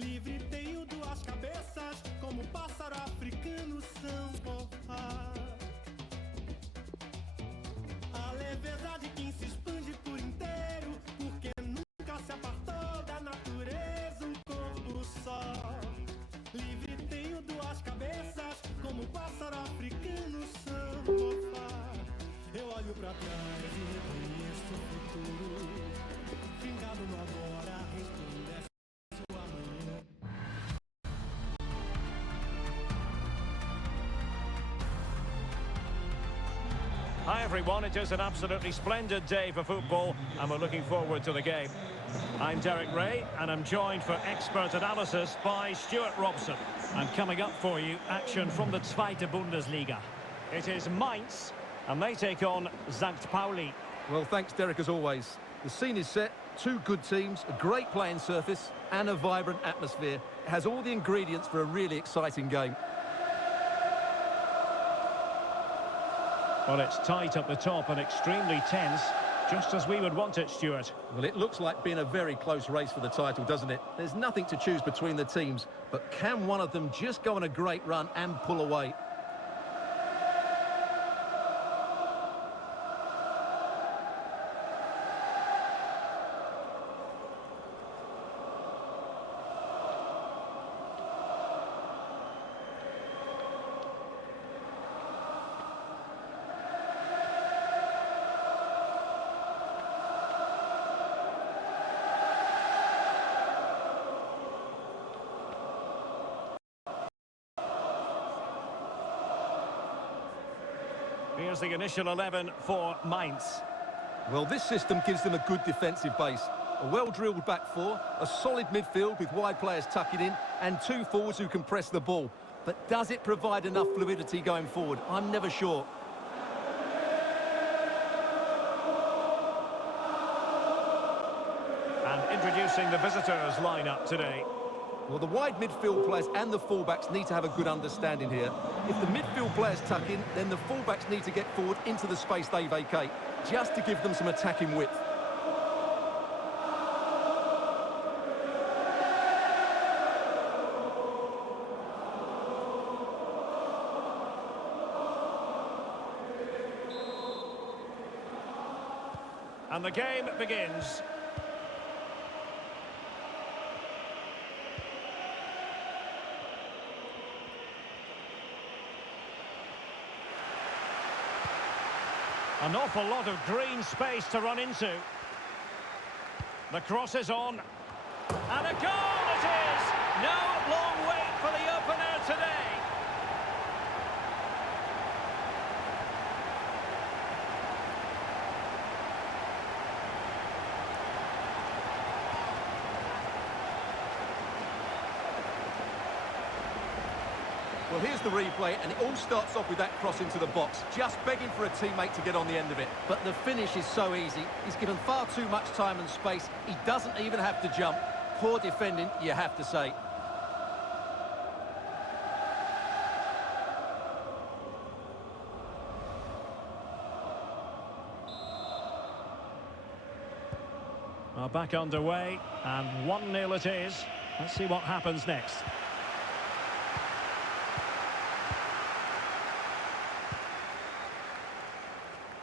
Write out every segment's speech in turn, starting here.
Livre tenho duas cabeças, como pássaro africano são voar. A leveza de quem se expande por inteiro, porque nunca se apartou da natureza um corpo só. Livre tenho duas cabeças, como pássaro africano são voar. Eu olho pra trás e reconheço o futuro, fingado no agora, resplandece o amanhã. Hi everyone, it is an absolutely splendid day for football and we're looking forward to the game. I'm Derek Ray and I'm joined for expert analysis by Stuart Robson. And coming up for you, action from the Zweite Bundesliga. It is Mainz and they take on Pauli. Well, thanks Derek as always. The scene is set, two good teams, a great playing surface and a vibrant atmosphere. It has all the ingredients for a really exciting game. Well, it's tight at the top and extremely tense, just as we would want it, Stuart. Well, it looks like being a very close race for the title, doesn't it? There's nothing to choose between the teams, but can one of them just go on a great run and pull away? Here's the initial 11 for Mainz. Well, this system gives them a good defensive base. A well-drilled back four, a solid midfield with wide players tucking in, and two forwards who can press the ball. But does it provide enough fluidity going forward? I'm never sure. And introducing the visitors lineup today. Well, the wide midfield players and the fullbacks need to have a good understanding here. If the midfield players tuck in, then the fullbacks need to get forward into the space they vacate, just to give them some attacking width. And the game begins. An awful lot of green space to run into. The cross is on. And a goal it is! No long wait for the opener today. Well, here's the replay, and it all starts off with that cross into the box, just begging for a teammate to get on the end of it. But the finish is so easy. He's given far too much time and space. He doesn't even have to jump. Poor defending, you have to say. Well, back underway, and 1-0 it is. Let's see what happens next.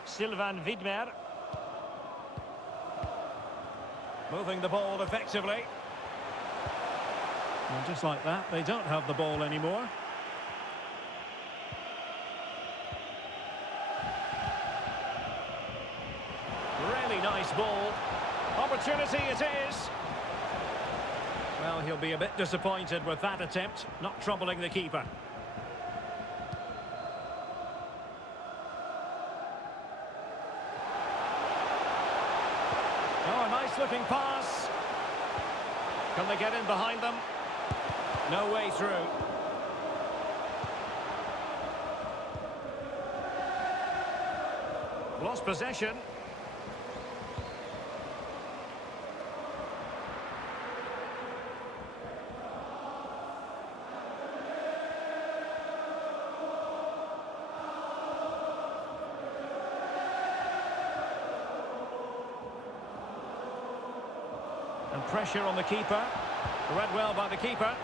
Sylvain Widmer. Moving the ball effectively. And just like that, they don't have the ball anymore. Really nice ball. Opportunity it is. Well, he'll be a bit disappointed with that attempt, not troubling the keeper. Oh, a nice-looking pass. Can they get in behind them? No way through. Lost possession. And pressure on the keeper. Read well by the keeper.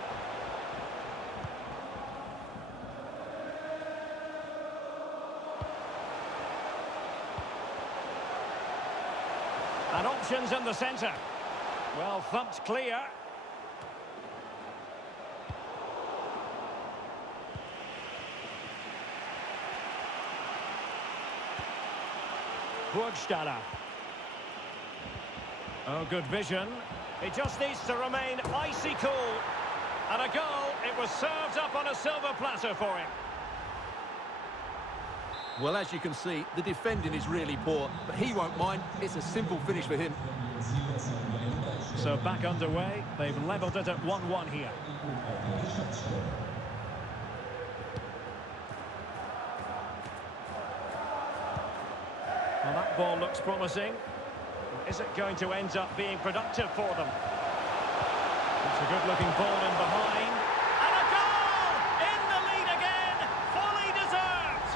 And options in the centre. Well, thumped clear. Burgstaller. Oh, good vision. It just needs to remain icy cool. And a goal. It was served up on a silver platter for him. Well, as you can see, the defending is really poor, but he won't mind. It's a simple finish for him. So back underway. They've levelled it at 1-1 here. Well, that ball looks promising. Is it going to end up being productive for them? It's a good-looking ball in behind. And a goal! In the lead again! Fully deserved!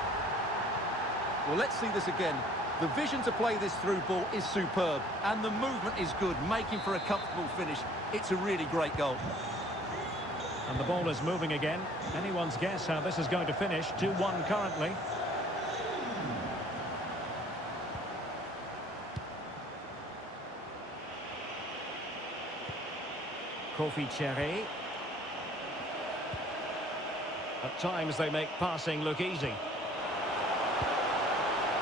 Well, let's see this again. The vision to play this through ball is superb, and the movement is good, making for a comfortable finish. It's a really great goal. And the ball is moving again. Anyone's guess how this is going to finish. 2-1 currently. Kofi Cherry. At times they make passing look easy.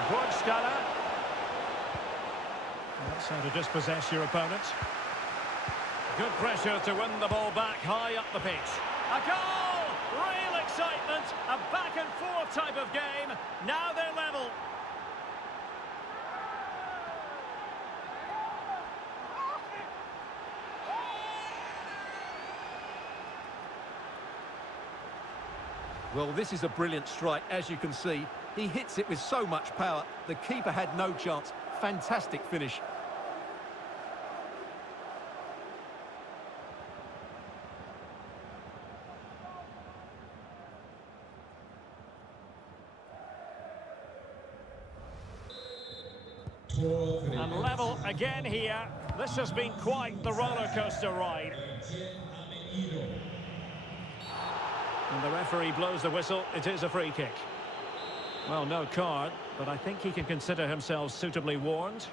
Burgstaller. That's how to dispossess your opponent. Good pressure to win the ball back high up the pitch. A goal! Real excitement. A back and forth type of game. Now they're level. Well, this is a brilliant strike, as you can see. He hits it with so much power. The keeper had no chance. Fantastic finish. And level again here. This has been quite the roller coaster ride. And the referee blows the whistle. It is a free kick. Well, no card, but I think he can consider himself suitably warned.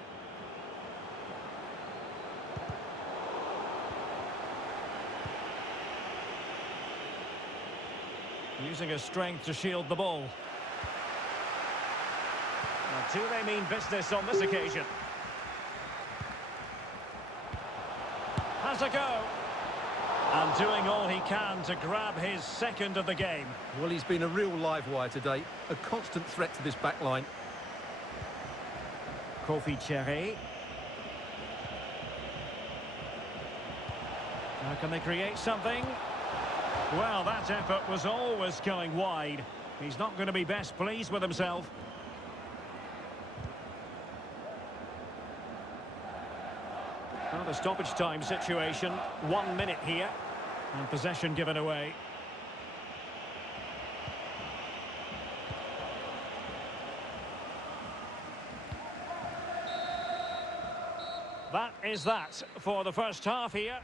Using his strength to shield the ball. Now, do they mean business on this occasion? Has a go. And doing all he can to grab his second of the game. Well, he's been a real live wire today. A constant threat to this back line. Kofi Cherry. Now can they create something? Well, that effort was always going wide. He's not going to be best pleased with himself. Well, the stoppage time situation. 1 minute here. And possession given away. That is that for the first half here.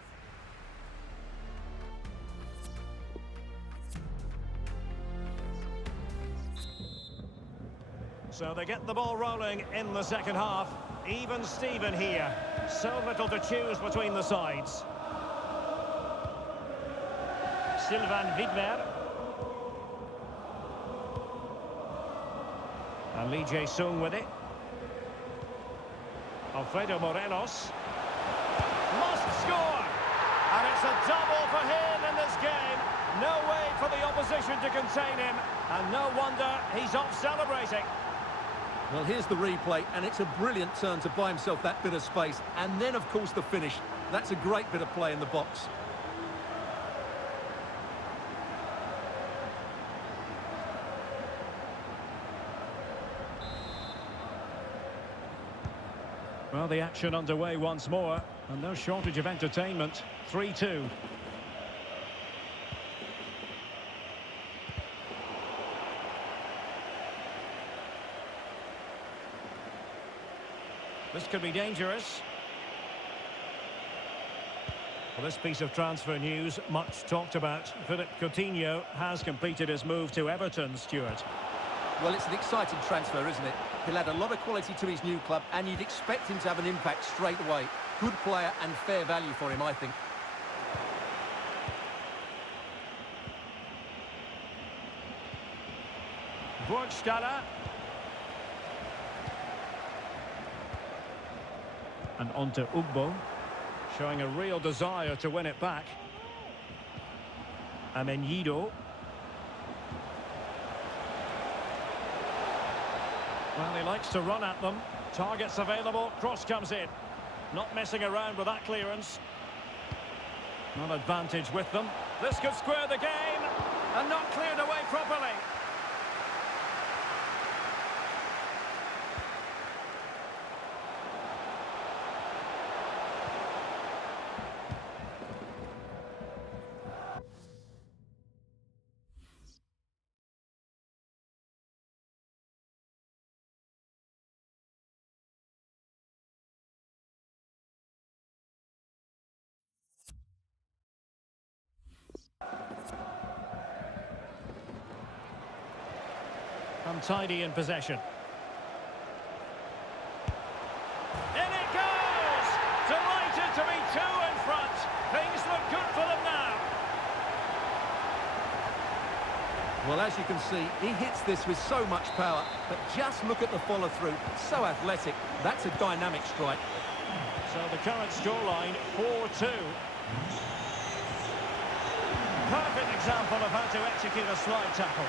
So they get the ball rolling in the second half. Even Steven here. So little to choose between the sides. Sylvain Widmer. And Lee Jae-sung with it. Alfredo Morelos. Must score! And it's a double for him in this game. No way for the opposition to contain him. And no wonder he's off celebrating. Well, here's the replay, and it's a brilliant turn to buy himself that bit of space. And then, of course, the finish. That's a great bit of play in the box. Well, the action underway once more, and no shortage of entertainment. 3-2. This could be dangerous. Well, this piece of transfer news, much talked about. Philippe Coutinho has completed his move to Everton, Stuart. Well, it's an exciting transfer, isn't it? He'll add a lot of quality to his new club, and you'd expect him to have an impact straight away. Good player and fair value for him, I think. Burgstaller. And on to Ugbo, showing a real desire to win it back. Amenyido. Well, he likes to run at them. Targets available, cross comes in. Not messing around with that clearance. Not advantage with them. This could square the game, and not cleared away properly. Untidy in possession. In it goes! Delighted to be two in front. Things look good for them now. Well, as you can see, he hits this with so much power, but just look at the follow-through. So athletic. That's a dynamic strike. So the current scoreline, 4-2. Perfect example of how to execute a slide tackle.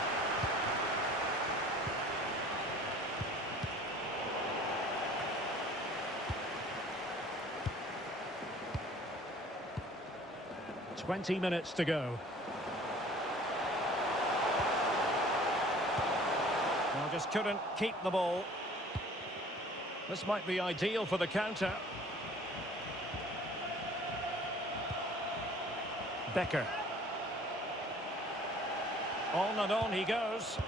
"20 minutes to go. Well, just couldn't keep the ball. This might be ideal for the counter. Becker. On and on he goes.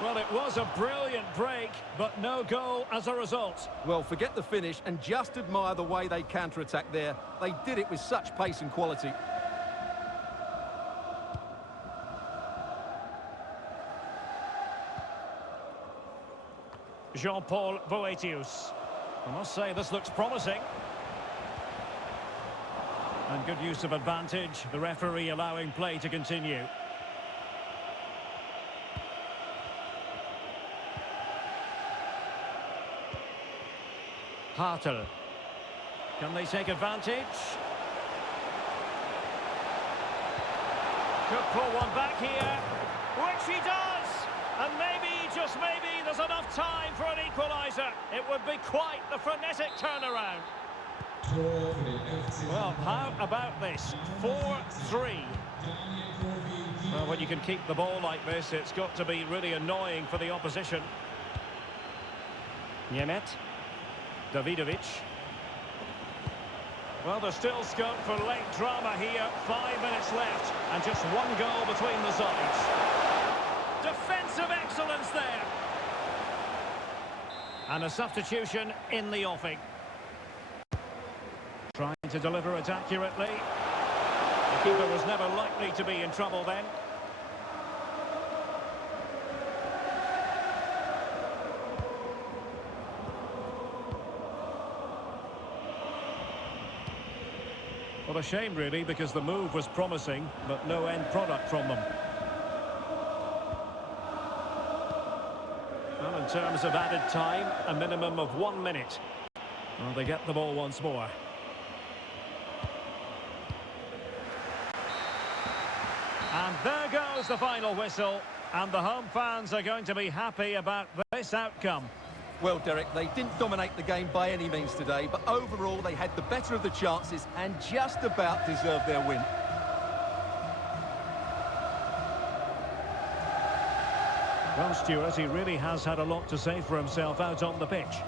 Well, it was a brilliant break, but no goal as a result. Well, forget the finish and just admire the way they counter-attacked there. They did it with such pace and quality. Jean-Paul Boetius. I must say, this looks promising. And good use of advantage. The referee allowing play to continue. Hartel. Can they take advantage? Could pull one back here, which he does! And maybe, just maybe, there's enough time for an equaliser. It would be quite the frenetic turnaround. Well, how about this? 4-3. Well, when you can keep the ball like this, it's got to be really annoying for the opposition. Niemet. Davidovic. Well, there's still scope for late drama here. 5 minutes left, and just one goal between the sides. Defensive excellence there. And a substitution in the offing. Trying to deliver it accurately. The keeper was never likely to be in trouble then. Well, a shame really, because the move was promising, but no end product from them. Well, in terms of added time, a minimum of 1 minute. Well, they get the ball once more. And there goes the final whistle, and the home fans are going to be happy about this outcome. Well, Derek, they didn't dominate the game by any means today, but overall they had the better of the chances and just about deserved their win. Well, Stuart, he really has had a lot to say for himself out on the pitch.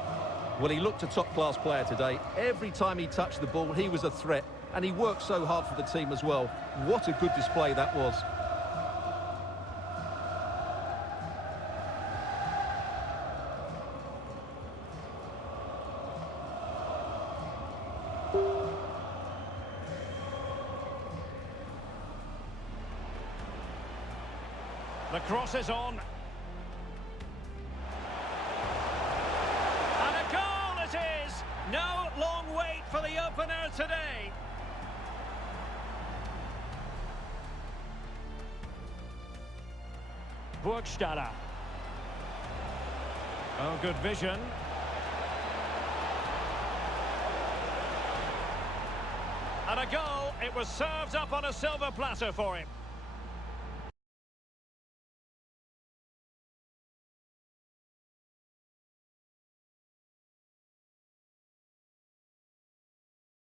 Well, he looked a top-class player today. Every time he touched the ball, he was a threat, and he worked so hard for the team as well. What a good display that was. The cross is on. And a goal it is! No long wait for the opener today. Burgstaller. Oh, good vision. And a goal. It was served up on a silver platter for him.